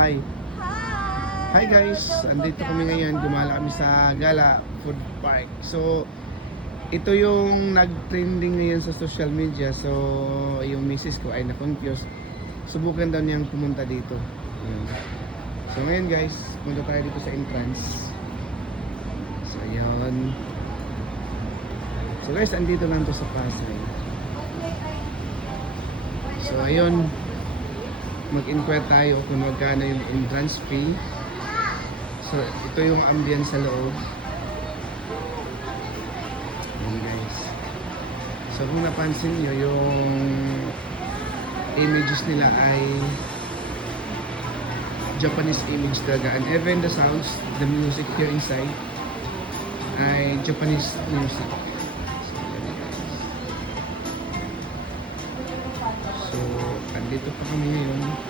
Hi. Hi guys, andito kami ngayon, gumala kami sa Gala Food Park. So, ito yung nag-trending ngayon sa social media. So, yung misis ko ay na-confuse. Subukan daw niyang pumunta dito. Yun. So, ngayon guys, punta tayo dito sa entrance. So, ayun. So guys, andito lang to sa Pasay. So, ayun. Mag-inquire tayo kung magkano yung entrance fee. So, ito yung ambience sa loob. Ayan guys. So, kung napansin nyo, yung images nila ay Japanese image talaga. And even the sounds, the music here inside ay Japanese music. So, andito pa kami ngayon.